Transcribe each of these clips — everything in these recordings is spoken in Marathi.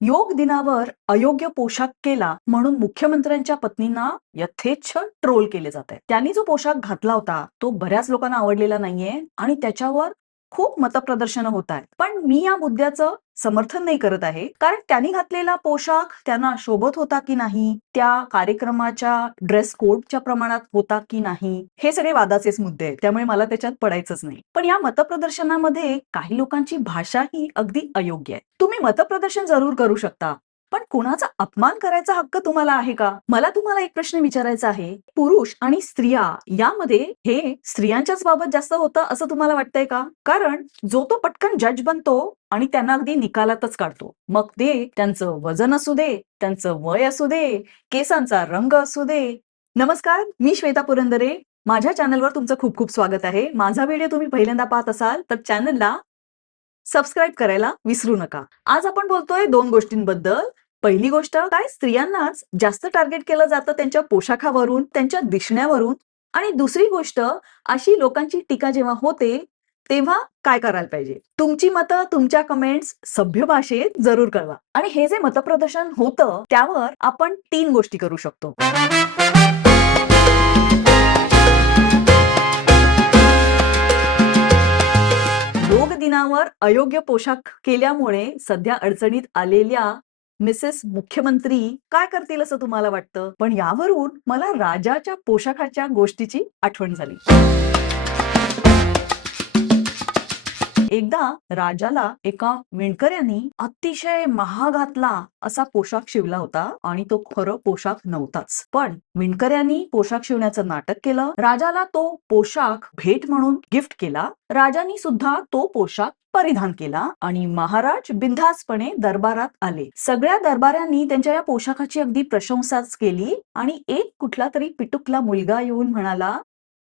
योग दिनावर अयोग्य पोशाख केला म्हणून मुख्यमंत्र्यांच्या पत्नींना यथेच्छ ट्रोल केले जात आहे. त्यांनी जो पोशाख घातला होता तो बऱ्याच लोकांना आवडलेला नाहीये आणि त्याच्यावर खूप मतप्रदर्शन होत आहेत. पण मी या मुद्द्याचं समर्थन नाही करत आहे, कारण त्यांनी घातलेला पोशाख त्यांना शोभत होता की नाही, त्या कार्यक्रमाच्या ड्रेस कोडच्या प्रमाणात होता की नाही, हे सगळे वादाचेच मुद्दे आहेत. त्यामुळे मला त्याच्यात पडायचंच नाही. पण या मतप्रदर्शनामध्ये काही लोकांची भाषा ही अगदी अयोग्य आहे. तुम्ही मतप्रदर्शन जरूर करू शकता, पण कुणाचा अपमान करायचा हक्क तुम्हाला आहे का? मला तुम्हाला एक प्रश्न विचारायचा आहे. पुरुष आणि स्त्रिया यामध्ये हे स्त्रियांच्याच बाबत जास्त होतं असं तुम्हाला वाटतंय का? कारण जो तो पटकन जज बनतो आणि त्यांना अगदी निकालातच काढतो. मग ते त्यांचं वजन असू दे, त्यांचं वय असू दे, केसांचा रंग असू दे. नमस्कार, मी श्वेता पुरंदरे. माझ्या चॅनलवर तुमचं खूप खूप स्वागत आहे. माझा व्हिडिओ तुम्ही पहिल्यांदा पाहत असाल तर चॅनलला सबस्क्राईब करायला विसरू नका. आज आपण बोलतोय 2 गोष्टींबद्दल. पहिली गोष्ट, काय स्त्रियांनाच जास्त टार्गेट केलं जातं त्यांच्या पोशाखावरून, त्यांच्या दिसण्यावरून. आणि दुसरी गोष्ट, अशी लोकांची टीका जेव्हा होते, तेव्हा काय करायला पाहिजे? तुमची मतं, तुमच्या कमेंट्स सभ्य भाषेत जरूर कळवा. आणि हे जे मतप्रदर्शन होतं, त्यावर आपण 3 गोष्टी करू शकतो. योग दिनावर अयोग्य पोशाख केल्यामुळे सध्या अडचणीत आलेल्या मिसेस मुख्यमंत्री काय करतील असं तुम्हाला वाटतं? पण यावरून मला राजाच्या पोशाखाच्या गोष्टीची आठवण झाली. एकदा राजाला एका विणकऱ्यांनी अतिशय महागातला असा पोशाख शिवला होता आणि तो खरं पोशाख नव्हताच. पण विणकऱ्यांनी पोशाख शिवण्याचं नाटक केलं. राजाला तो पोशाख भेट म्हणून गिफ्ट केला. राजांनी सुद्धा तो पोशाख परिधान केला आणि महाराज बिनधास्तपणे दरबारात आले. सगळ्या दरबाऱ्यांनी त्यांच्या या पोशाखाची अगदी प्रशंसाच केली आणि एक कुठला तरी पिटुकला मुलगा येऊन म्हणाला,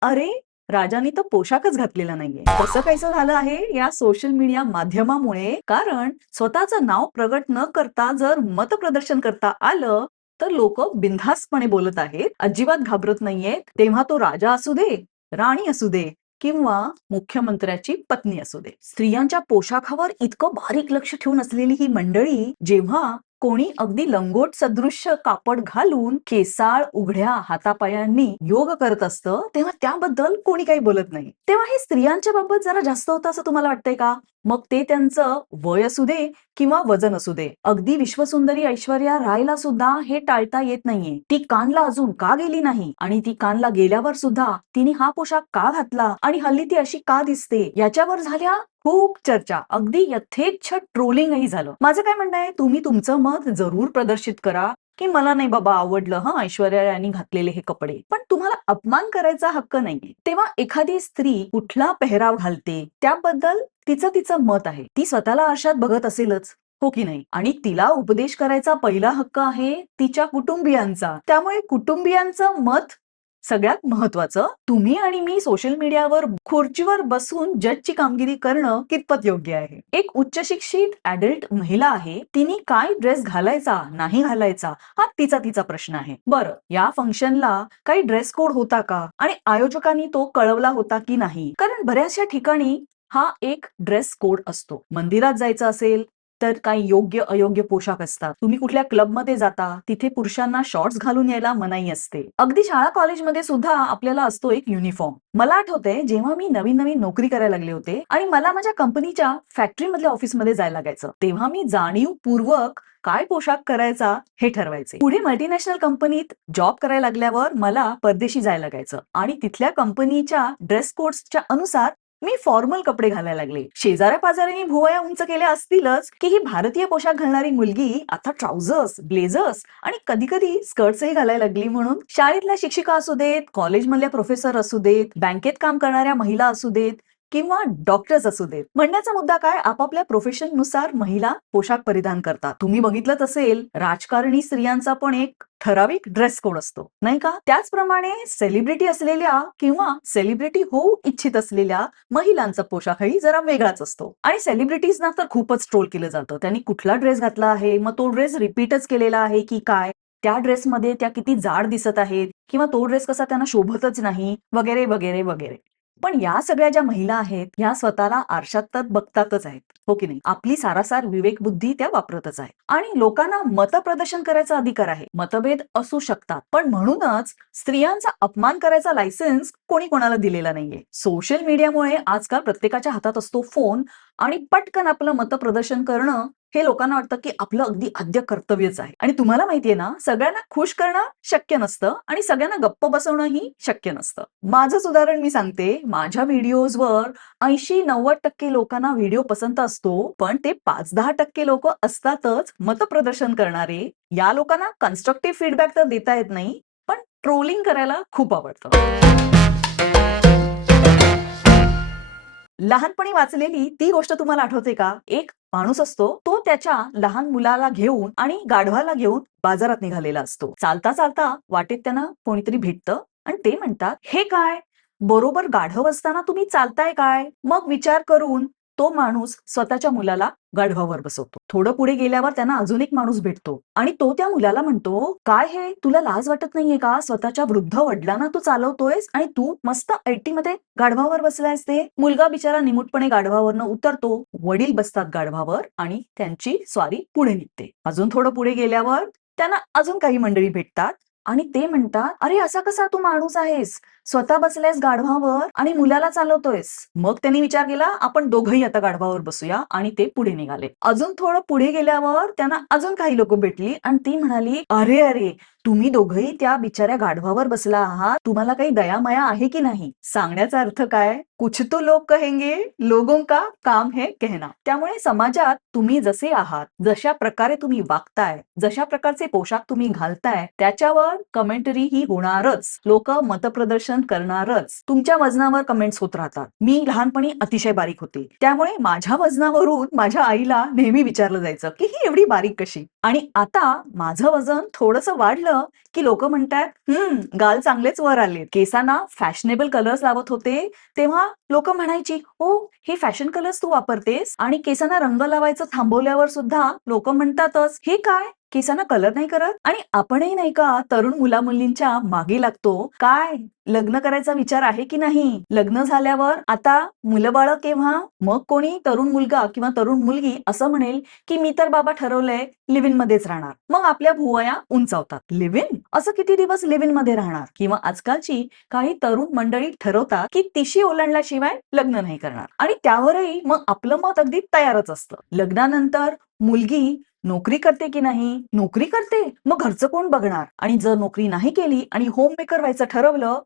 अरे, राजांनी तर पोशाखच घातलेला नाहीये. कसं कायचं झालं आहे या सोशल मीडिया माध्यमामुळे, कारण स्वतःचं नाव प्रगट न करता जर मतप्रदर्शन करता आलं तर लोक बिनधास्तपणे बोलत आहेत, अजिबात घाबरत नाहीयेत. तेव्हा तो राजा असू दे, राणी असू दे किंवा मुख्यमंत्र्याची पत्नी असू दे. स्त्रियांच्या पोशाखावर इतकं बारीक लक्ष ठेवून असलेली ही मंडळी जेव्हा कोणी अगदी लंगोट सदृश्य कापड घालून केसाळ उघड्या हातापायांनी योग करत असतं, तेव्हा त्याबद्दल कोणी काही बोलत नाही. तेव्हा हे स्त्रियांच्या बाबत जरा जास्त होतं असं तुम्हाला वाटतंय का? मग ते त्यांचं वय असू दे किंवा वजन असू दे. अगदी विश्वसुंदरी ऐश्वर्या रायला सुद्धा हे टाळता येत नाहीये. ती कानला अजून का गेली नाही आणि ती कानला गेल्यावर सुद्धा तिने हा पोशाख का घातला आणि हल्ली ती अशी का दिसते, याच्यावर झाल्या खूप चर्चा. अगदी यथेच्छ ट्रोलिंगही झालं. माझं काय म्हणणं आहे, तुम्ही तुमचं मत जरूर प्रदर्शित करा की मला नाही बाबा आवडलं ऐश्वर्या रायनी घातलेले हे कपडे, पण तुम्हाला अपमान करायचा हक्क नाहीये. तेव्हा एखादी स्त्री कुठला पेहराव घालते त्याबद्दल तिचं तिचं मत आहे. ती स्वतःला आरशात बघत असेलच, हो की नाही? आणि तिला उपदेश करायचा पहिला हक्क आहे तिच्या कुटुंबियांचा. त्यामुळे कुटुंबियांचं मत सगळ्यात महत्वाचं. तुम्ही आणि मी सोशल मीडियावर खुर्चीवर बसून जजची कामगिरी करणं कितपत योग्य आहे? एक उच्च शिक्षित ऍडल्ट महिला आहे, तिने काय ड्रेस घालायचा नाही घालायचा हा तिचा तिचा प्रश्न आहे. बरं, या फंक्शनला काही ड्रेस कोड होता का आणि आयोजकांनी तो कळवला होता की नाही? कारण बऱ्याचशा ठिकाणी हा एक ड्रेस कोड असतो. मंदिरात जायचं असेल तर काही योग्य अयोग्य पोशाख असतात. तुम्ही कुठल्या क्लबमध्ये जाता तिथे पुरुषांना शॉर्ट्स घालून यायला मनाई असते. अगदी शाळा कॉलेजमध्ये सुद्धा आपल्याला असतो एक युनिफॉर्म. मला आठवतंय जेव्हा मी नवीन नवीन नोकरी करायला लागले होते आणि मला माझ्या कंपनीच्या फॅक्टरी मधल्या ऑफिसमध्ये जायला लागायचं, तेव्हा मी जाणीवपूर्वक काय पोशाख करायचा हे ठरवायचे. पुढे मल्टीनॅशनल कंपनीत जॉब करायला लागल्यावर मला परदेशी जायला लागायचं आणि तिथल्या कंपनीच्या ड्रेस कोड्सच्या अनुसार मी फॉर्मल कपडे घालायला लागले. शेजाऱ्या पाजाऱ्यांनी भुवया उंच केल्या असतीलच की ही भारतीय पोशाख घालणारी मुलगी आता ट्राउझर्स, ब्लेझर्स आणि कधी कधी स्कर्ट्सही घालायला लागली. म्हणून शाळेतल्या शिक्षिका असू देत, कॉलेजमधल्या प्रोफेसर असू देत, बँकेत काम करणाऱ्या महिला असू देत किंवा डॉक्टर्स असू देत, म्हणण्याचा मुद्दा काय, आपापल्या प्रोफेशन नुसार महिला पोशाख परिधान करतात. तुम्ही बघितलंच असेल, राजकारणी स्त्रियांचा पण एक ठराविक ड्रेस कोड असतो, नाही का? त्याचप्रमाणे सेलिब्रिटी असलेल्या किंवा सेलिब्रिटी होऊ इच्छित असलेल्या महिलांचा पोशाखही जरा वेगळाच असतो. आणि सेलिब्रिटीजना तर खूपच ट्रोल केलं जातं. त्यांनी कुठला ड्रेस घातला आहे, मग तो ड्रेस रिपीटच केलेला आहे की काय, त्या ड्रेसमध्ये त्या किती जाड दिसत आहेत किंवा तो ड्रेस कसा त्यांना शोभतच नाही, वगैरे वगैरे वगैरे. पण या सगळ्या ज्या महिला आहेत ह्या स्वतःला आरशात तर बघतातच आहेत, हो की नाही? आपली सारासार विवेक बुद्धी त्या वापरतच आहे आणि लोकांना मतप्रदर्शन करायचा अधिकार आहे. मतभेद असू शकतात, पण म्हणूनच स्त्रियांचा अपमान करायचा लायसन्स कोणी कोणाला दिलेला नाहीये. सोशल मीडियामुळे आजकाल प्रत्येकाच्या हातात असतो फोन आणि पटकन आपलं मतप्रदर्शन करणं हे लोकांना वाटतं की आपलं अगदी आद्य कर्तव्यच आहे. आणि तुम्हाला माहितीये ना, सगळ्यांना खुश करणं शक्य नसतं आणि सगळ्यांना गप्प बसवणंही शक्य नसतं. माझंच उदाहरण मी सांगते. माझ्या व्हिडिओजवर 80-90% लोकांना व्हिडिओ पसंत असतो, पण ते 5-10% लोक असतातच मतप्रदर्शन करणारे. या लोकांना कन्स्ट्रक्टिव्ह फीडबॅक तर देता येत नाही, पण ट्रोलिंग करायला खूप आवडतं. लहानपणी वाचलेली ती गोष्ट तुम्हाला आठवते का? एक माणूस असतो, तो त्याच्या लहान मुलाला घेऊन आणि गाढवाला घेऊन बाजारात निघालेला असतो. चालता चालता वाटेत त्यांना कोणीतरी भेटतं आणि ते म्हणतात, "हे काय? बरोबर गाढव असताना तुम्ही चालताय काय?" मग विचार करून तो माणूस स्वतःच्या मुलाला गाढवावर बसवतो. थोडं पुढे गेल्यावर त्यांना अजून एक माणूस भेटतो आणि तो त्या मुलाला म्हणतो, "काय हे? तुला लाज वाटत नाहीये का? स्वतःच्या वृद्ध वडिलांना तू चालवतोयस आणि तू मस्त ऐटीमध्ये गाढवावर बसलायस ते." मुलगा बिचारा निमूटपणे गाढवावरनं उतरतो. वडील बसतात गाढवावर आणि त्यांची स्वारी पुढे निघते. अजून थोडं पुढे गेल्यावर त्यांना अजून काही मंडळी भेटतात आणि ते म्हणतात, "अरे असा कसा तू माणूस आहेस? स्वतः बसलायस गाढवावर आणि मुलाला चालवतोयस." मग त्यांनी विचार केला, आपण दोघंही आता गाढवावर बसूया आणि ते पुढे निघाले. अजून थोडं पुढे गेल्यावर त्यांना अजून काही लोक भेटली आणि ती म्हणाली, "अरे अरे, तुम्ही दोघंही त्या बिचाऱ्या गाढवावर बसला आहात. तुम्हाला काही दयामाया आहे की नाही?" सांगण्याचा अर्थ काय? कुछ तो लोग कहेंगे, लोगों का काम है कहना. त्यामुळे समाजात तुम्ही जसे आहात, जशा प्रकारे तुम्ही वागताय, जशा प्रकारचे पोशाख तुम्ही घालताय, त्याच्यावर कमेंटरी ही होणारच. लोक मतप्रदर्शन करणारच. तुमच्या वजनावर कमेंट्स होत राहतात. मी लहानपणी अतिशय बारीक होते. त्यामुळे माझ्या वजनावरून माझ्या आईला नेहमी विचारलं जायचं, की ही एवढी बारीक कशी? आणि आता माझं वजन थोडंसं वाढलं, की लोक म्हणतात, गाल चांगलेच वर आले. केसांना फॅशनेबल कलर्स लावत होते, तेव्हा लोक म्हणायची, "ओ, हे फॅशन कलर्स तू वापरतेस?" आणि केसांना रंग लावायचं थांबवल्यावर सुद्धा लोक म्हणतातच, "हे काय? केसांना कलर नाही करत?" आणि आपणही नाही का तरुण मुला-मुलींच्या मागे लागतो. काय लग्न करायचा विचार आहे की नाही? लग्न झाल्यावर आता मुलं-बाळं केव्हा? मग कोणी तरुण मुलगा किंवा तरुण मुलगी असं म्हणेल, की "मी तर बाबा ठरवलंय लिव्ह इन मध्येच राहणार." मग आपल्या भुवया उंचावतात. Live in? असं किती दिवस लिव्ह इन मध्ये राहणार? किंवा आजकालची काही तरुण मंडळी ठरवतात, की तिशी ओलांडल्याशिवाय लग्न नाही करणार. आणि त्यावरही मग आपलं मत अगदी तयारच असतं. लग्नानंतर मुलगी नोकरी करते की नाही? नोकरी करते, मग घरचं कोण बघणार? आणि जर नोकरी नाही केली आणि होम मेकर व्हायचं ठरवलं,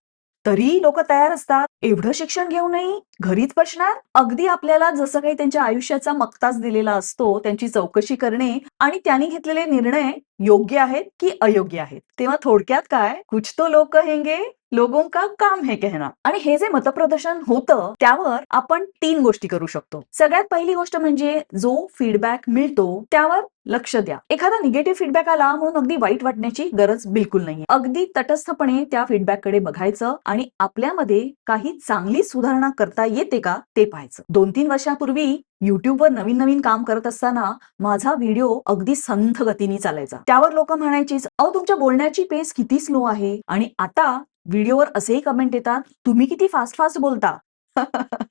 तरी लोक तयार असतात. एवढं शिक्षण घेऊनही घरीच बसणार? अगदी आपल्याला जसं काही त्यांच्या आयुष्याचा मक्ताच दिलेला असतो, त्यांची चौकशी करणे आणि त्यांनी घेतलेले निर्णय योग्य आहेत की अयोग्य आहेत. तेव्हा थोडक्यात काय, कुछ तो लोग कहेंगे, लोगों का काम है कहना. आणि हे जे मतप्रदर्शन होतं, त्यावर आपण 3 गोष्टी करू शकतो. सगळ्यात पहिली गोष्ट म्हणजे जो फीडबॅक मिळतो त्यावर लक्ष द्या. एखादा निगेटिव्ह फीडबॅक आला म्हणून अगदी वाईट वाटण्याची गरज बिलकुल नाहीये. अगदी तटस्थपणे त्या फीडबॅककडे बघायचं आणि आपल्यामध्ये काही चांगली सुधारणा करता येते का ते पाहायचं. 2-3 वर्षापूर्वी YouTubeवर नवीन-नवीन काम करत असताना माझा व्हिडिओ अगदी संथ गतीने चालायचा. त्यावर लोक म्हणायचीच, "अहो, तुमच्या बोलण्याची पेस किती स्लो आहे." आणि आता व्हिडिओवर असेही कमेंट येतात, "तुम्ही किती फास्ट फास्ट बोलता."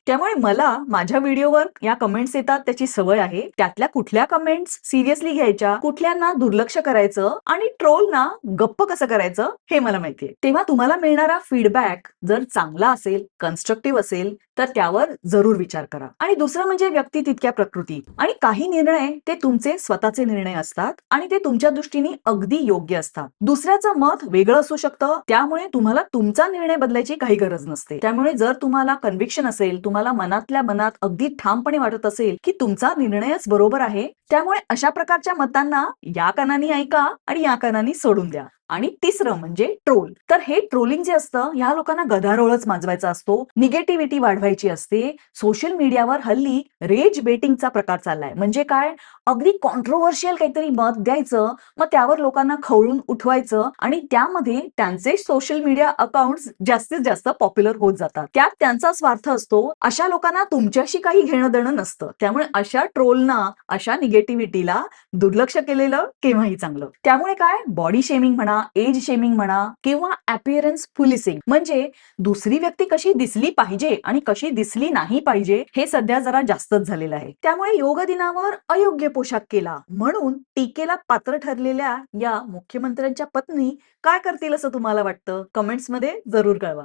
त्यामुळे मला माझ्या व्हिडिओवर या कमेंट्स येतात त्याची सवय आहे. त्यातल्या कुठल्या कमेंट्स सिरियसली घ्यायच्या, कुठल्यांना दुर्लक्ष करायचं आणि ट्रोलना गप्प कसं करायचं हे मला माहितीये. तेव्हा तुम्हाला मिळणारा फीडबॅक जर चांगला असेल, कन्स्ट्रक्टिव्ह असेल, तर त्यावर जरूर विचार करा. आणि दुसरं म्हणजे व्यक्ती तितक्या प्रकृती. आणि काही निर्णय ते तुमचे स्वतःचे निर्णय असतात आणि ते तुमच्या दृष्टीने अगदी योग्य असतात. दुसऱ्याचं मत वेगळं असू शकतं, त्यामुळे तुम्हाला तुमचा निर्णय बदलायची काही गरज नसते. त्यामुळे जर तुम्हाला कन्व्हिक्शन असेल, तुम्हाला मनातल्या मनात अगदी ठामपणे वाटत असेल, की तुमचा निर्णयच बरोबर आहे, त्यामुळे अशा प्रकारच्या मतांना या कानाने ऐका आणि या कानाने सोडून द्या. आणि तिसरं म्हणजे ट्रोल. तर हे ट्रोलिंग जे असतं, ह्या लोकांना गदारोळच माजवायचा असतो, निगेटिव्हिटी वाढवायची असते. सोशल मीडियावर हल्ली रेज बेटिंगचा प्रकार चाललाय. म्हणजे काय, अगदी कॉन्ट्रोव्हर्शियल काहीतरी मत द्यायचं, मग त्यावर लोकांना खवळून उठवायचं आणि त्यामध्ये त्यांचे सोशल मीडिया अकाउंट्स जास्तीत जास्त पॉप्युलर होत जातात. त्यात त्यांचा स्वार्थ असतो. अशा लोकांना तुमच्याशी काही घेणं देणं नसतं. त्यामुळे अशा ट्रोलना, अशा निगेटिव्हिटीला दुर्लक्ष केलेलं केव्हाही चांगलं. त्यामुळे काय, बॉडी शेमिंग म्हणा म्हणा, एज शेमिंग म्हणा किंवा अपीअरन्स पुलिसिंग म्हणजे दुसरी व्यक्ती कशी दिसली पाहिजे आणि कशी दिसली नाही पाहिजे हे सध्या जरा जास्तच झालेलं आहे. त्यामुळे योग दिनावर अयोग्य पोशाख केला म्हणून टीकेला पात्र ठरलेल्या या मुख्यमंत्र्यांच्या पत्नी काय करतील असं तुम्हाला वाटतं? कमेंट्समध्ये जरूर कळवा.